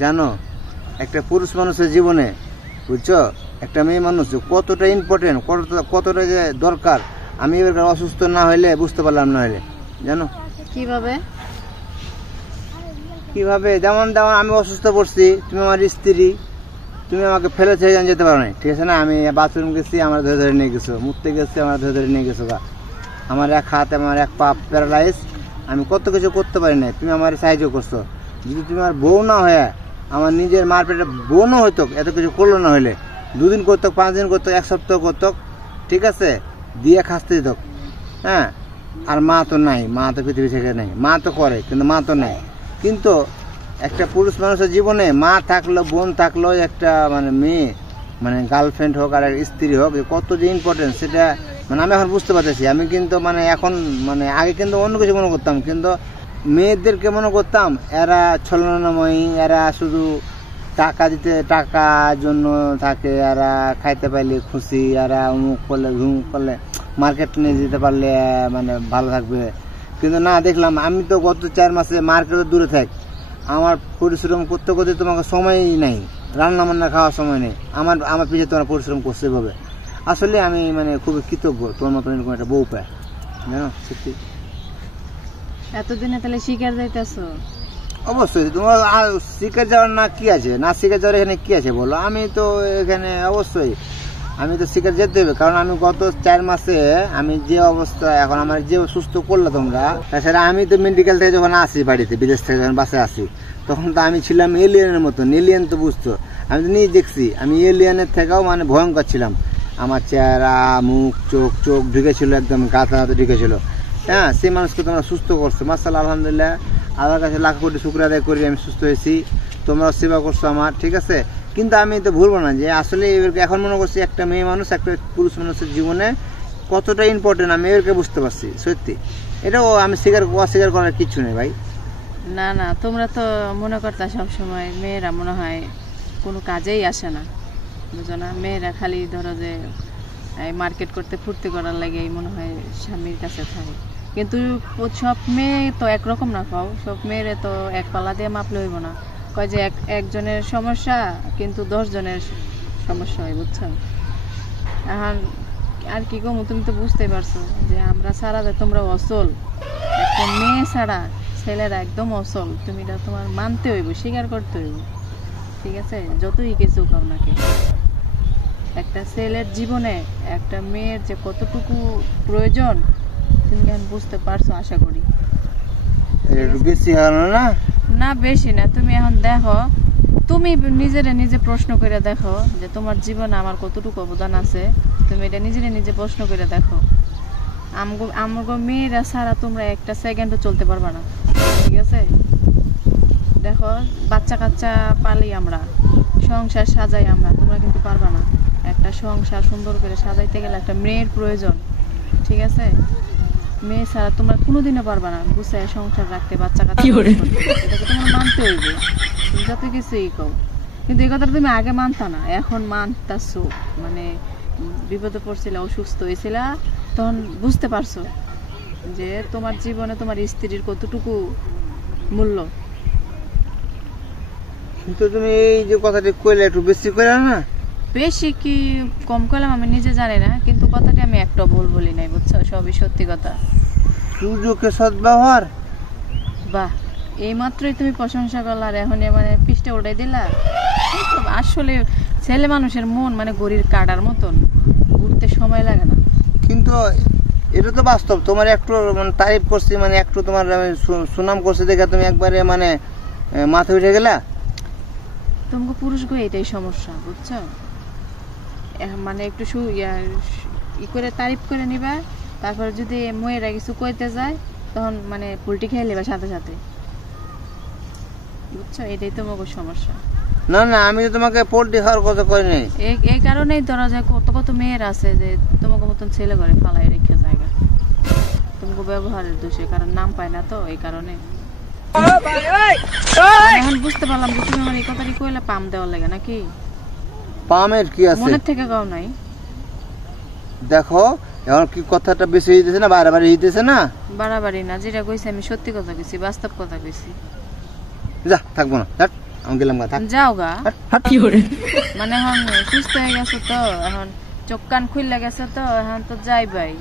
জানো একটা পুরুষ মানুষের জীবনে, বুঝছো, একটা মেয়ে মানুষ কতটা ইম্পর্টেন্ট, কতটা যে দরকার, আমি এবার অসুস্থ না হইলে বুঝতে পারলাম না হইলে, জানো কিভাবে? যেমন আমি অসুস্থ পড়ছি, তুমি আমার স্ত্রী, তুমি আমাকে ফেলে ছেড়ে যেতে পারো না, ঠিক আছে না? আমি বাথরুম গেছি, আমার ধরে ধরে নিয়ে গেছো, মুততে গেছি, আমার ধরে ধরে নিয়ে গেছো, আমার এক হাত আমার এক পা প্যারালাইজ, আমি কত কিছু করতে পারি না, তুমি আমার সাহায্য করছো। যদি তুমি আমার বউ না হয়ে আমার নিজের মার পেটে বউ না হইতো, এত কিছু করলো না হইলে 2 দিন করতো, 5 দিন করতো, 1 সপ্তাহ করতো, ঠিক আছে, দিয়ে খাসতে দিত, হ্যাঁ। আর মা তো নাই, মা তো পৃথিবী থেকে নেই, মা তো করে কিন্তু মা তো নাই। কিন্তু একটা পুরুষ মানুষের জীবনে মা থাকলো, বোন থাকলো, একটা মানে মেয়ে, মানে গার্লফ্রেন্ড হোক আর স্ত্রী হোক, কত যে ইম্পর্টেন্ট সেটা মানে আমি এখন বুঝতে পারতেছি। আমি কিন্তু মানে এখন মানে আগে কিন্তু অন্য কিছু মনে করতাম, কিন্তু মেয়েদেরকে মনে করতাম এরা ছলনাময়ী, এরা শুধু টাকা দিতে, টাকার জন্য থাকে, এরা খাইতে পারলে খুশি, এরা অমুক করলে ঝুমুক করলে মার্কেট নিয়ে যেতে পারলে মানে ভালো থাকবে। কিন্তু না, দেখলাম আমি তো গত 4 মাসে মার্কেটে দূরে থাক, আমার পরিশ্রম করতে করতে তোমাকে সময়ই নাই, রান্না বান্না খাওয়ার সময় নেই, আমার পিছিয়ে তোমার পরিশ্রম করতে হবে। আসলে আমি মানে খুবই কৃতজ্ঞ তোমার মতন এরকম একটা বউ পায়, জানো। সত্যি এতদিনে তাহলে শিকার যাইতেছো? অবশ্যই, তোমার শিকার যাওয়ার না কি আছে, না শিকার যাওয়ার এখানে কি আছে বলো? আমি তো এখানে অবশ্যই আমি তো শিকার যেতে হবে, কারণ আমি গত 4 মাসে আমি যে অবস্থা, এখন আমার যে সুস্থ করলো তোমরা, তাছাড়া আমি তো মেডিকেল থেকে যখন আসি বাড়িতে, বিদেশ থেকে যখন বাসায় আসি, তখন তো আমি ছিলাম এলিয়েনের মতন। এলিয়েন তো বুঝতো, আমি তো নিজে দেখছি, আমি এলিয়েনের থেকেও মানে ভয়ঙ্কর ছিলাম। আমার চেহারা, মুখ, চোখ ঢুকেছিল, একদম গাথা ঢুকেছিল, হ্যাঁ। সেই মানুষকে তোমরা সুস্থ করছো, মাশাআল্লাহ, আলহামদুলিল্লাহ, আল্লাহর কাছে লাখ কোটি শুকর আদায় করি, আমি সুস্থ হয়েছি, তোমরা সেবা করছো আমার, ঠিক আছে। কিন্তু আমি তো ভুলবো না যে আসলে এখন মনে করছি একটা মেয়ে মানুষ, একটা পুরুষ মানুষের জীবনে কতটা ইম্পর্টেন্ট আমি এদেরকে বুঝতে পারছি। সত্যি এটাও আমি অস্বীকার করার কিছু নেই ভাই। না না, তোমরা তো মনে করতা সবসময় মেয়েরা মনে হয় কোনো কাজেই আসে না, বুঝো না? মেয়েরা খালি ধরো যে মার্কেট করতে, ফুর্তি করার লাগে মনে হয় স্বামীর কাছে থাকে। কিন্তু সব মেয়ে তো একরকম না, পাও সব মেয়েরে তো এক পাল্লা দিয়ে মাপলে হইব না। কয় যে একজনের সমস্যা কিন্তু 10 জনের সমস্যা হয়, বুঝছো? এখন আর কি কম, তুমি তো বুঝতেই পারছো যে আমরা ছাড়া যে তোমরা অচল, একটা মেয়ে ছাড়া ছেলেরা একদম অচল। তুমি এটা তোমার মানতে হইব, স্বীকার করতে হইব, ঠিক আছে? যতই কিছু কর না কেন, একটা ছেলের জীবনে একটা মেয়ের যে কতটুকু প্রয়োজন তুমি এখন বুঝতে পারছো, আশা করি। বেশি হলো না? না, বেশি না। তুমি এখন দেখো, তুমি নিজে প্রশ্ন করে দেখো যে তোমার জীবনে আমার কতটুকু অবদান আছে। তুমি এটা নিজে প্রশ্ন করে দেখো। আমগো মেয়েরা ছাড়া তোমরা একটা সেকেন্ডও চলতে পারবে না, ঠিক আছে? দেখো, বাচ্চা কাচ্চা পালি আমরা, সংসার সাজাই আমরা, তোমরা কিন্তু পারবা না। একটা সংসার সুন্দর করে সাজাইতে গেলে একটা মেয়ের প্রয়োজন, ঠিক আছে? মেয়ে ছাড়া তোমরা কোনোদিনও পারবা না গুছায় সংসার রাখতে, বাচ্চা কাচ্চা। এটাকে তোমার মানতে হইবে, তুমি যত কিছুই কও। কিন্তু এই কথাটা তুমি আগে মানতা না, এখন মানতাছো। মানে বিপদে পড়ছিল, অসুস্থ হয়েছিল, তখন বুঝতে পারছো যে তোমার জীবনে তোমার স্ত্রীর কতটুকু মূল্য। কিন্তু তুমি এই যে কথাটি কইলে একটু বেশি কইলা না? বেশি কি কম করলাম আমি নিজে জানি না, কিন্তু কথাটি আমি একটা বলি নাই, বুঝছো? সবই সত্যি কথা। সুযোগে সদ্ব্যবহার, বাহ, এই মাত্রই তুমি প্রশংসা করলা, আর এখন মানে পিঠটা উঠাই দিলা। আসলে ছেলে মানুষের মন মানে গড়ির কাটার মতন, ঘুরতে সময় লাগে না। কিন্তু এটা তো বাস্তব। তোমার একটু মানে তারিফ করছি, মানে একটু তোমার সুনাম করছি দেখে তুমি একবারে মানে মাথা উঠে গেলা। তোমাকে পুরুষ গো এটাই সমস্যা, বুঝছো? মানে একটু ই করে তারিফ করে নিবা, তারপরে যদি মেয়েরা কিছু কইতে যায় তখন মানে পুলটি খেয়ে নেবা সাথে সাথে, বুঝছো? এটাই তোমাকে সমস্যা। না না, আমি তো তোমাকে পোল্ট্রি খাওয়ার কথা কই নাই। এই কারণেই ধরা যায় কত মেয়ের আছে যে তোমাকে মতন ছেলে করে ফালাই রেখে জায়গা, তোমাকে ব্যবহারের দোষে, কারণ নাম পায় না তো, এই কারণে। এখন বুঝতে পারলাম যে তুমি আমার এই কথাটি কইলে পাম দেওয়ার লাগে নাকি? পামের কি আছে, মনের থেকে গাও নাই। দেখো এখন কি কথাটা বেশি হইতেছে না, বাড়াবাড়ি হইতেছে না? বাড়াবাড়ি না, যেটা কইছি আমি সত্যি কথা কইছি, বাস্তব কথা কইছি। যা থাকবো না। আমি গেলাম গা, থাক। যাও গা। হাট। মানে এখন সুস্থ হয়ে গেছো তো, এখন চোখ কান খুললে গেছে তো, এখন তো যাইবাই।